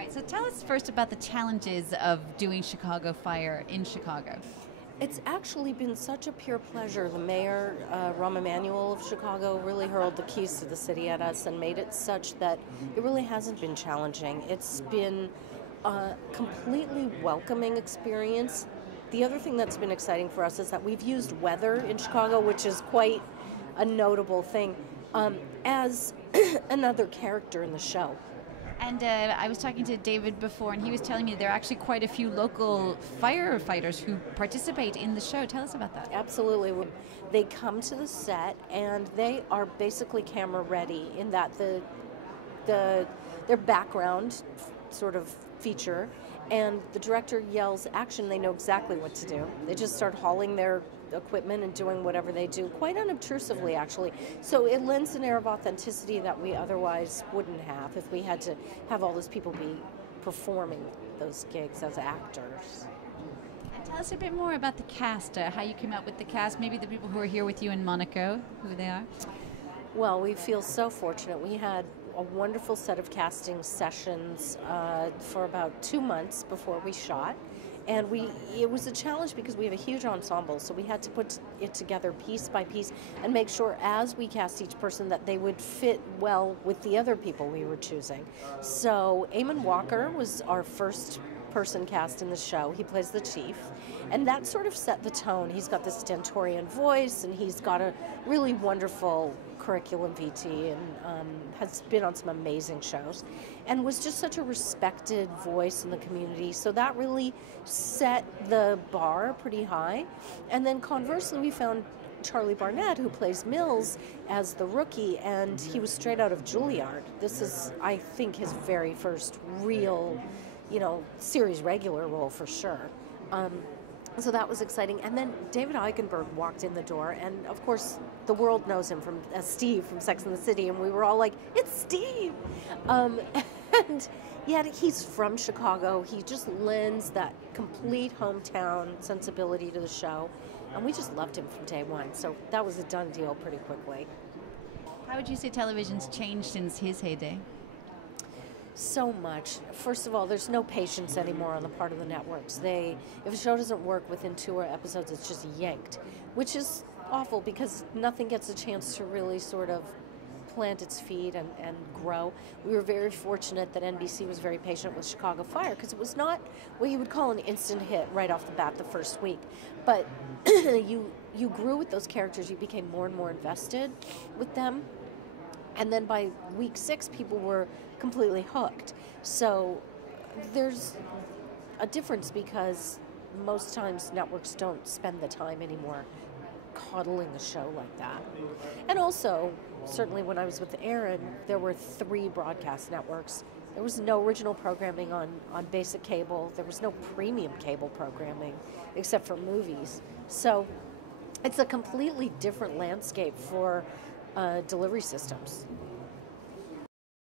right, so tell us first about the challenges of doing Chicago Fire in Chicago. It's actually been such a pure pleasure. The mayor, Rahm Emanuel of Chicago, really hurled the keys to the city at us and made it such that it really hasn't been challenging. It's been a completely welcoming experience. The other thing that's been exciting for us is that we've used weather in Chicago, which is quite a notable thing, as another character in the show. And I was talking to David before, and he was telling me there are actually quite a few local firefighters who participate in the show. Tell us about that. Absolutely. They come to the set, and they are basically camera ready in that their background sort of feature, and the director yells action, they know exactly what to do. They just start hauling their equipment and doing whatever they do, quite unobtrusively actually. So it lends an air of authenticity that we otherwise wouldn't have if we had to have all those people be performing those gigs as actors. And tell us a bit more about the cast, how you came up with the cast, maybe the people who are here with you in Monaco, who they are. Well, we feel so fortunate. We had a wonderful set of casting sessions for about 2 months before we shot. And it was a challenge because we have a huge ensemble, so we had to put it together piece by piece and make sure as we cast each person that they would fit well with the other people we were choosing. So Eamon Walker was our first person cast in the show. He plays the chief, and that sort of set the tone. He's got this stentorian voice, and he's got a really wonderful curriculum vitae, and has been on some amazing shows, and was just such a respected voice in the community. So that really set the bar pretty high. And then conversely, we found Charlie Barnett, who plays Mills, as the rookie, and he was straight out of Juilliard. This is, I think, his very first real, series regular role for sure. So that was exciting. And then David Eichenberg walked in the door, and of course the world knows him as Steve from Sex and the City, and we were all like, it's Steve! And yet he's from Chicago. He just lends that complete hometown sensibility to the show, and we just loved him from day one. So that was a done deal pretty quickly. How would you say television's changed since his heyday? So much. First of all, there's no patience anymore on the part of the networks. If a show doesn't work within 2 episodes, it's just yanked, which is awful because nothing gets a chance to really sort of plant its feet and grow. We were very fortunate that NBC was very patient with Chicago Fire because it was not what you would call an instant hit right off the bat the first week. But you grew with those characters. You became more and more invested with them. And then by week 6, people were completely hooked. So there's a difference because most times networks don't spend the time anymore coddling a show like that. And also, certainly when I was with Aaron, there were 3 broadcast networks. There was no original programming on basic cable. There was no premium cable programming except for movies. So it's a completely different landscape for delivery systems.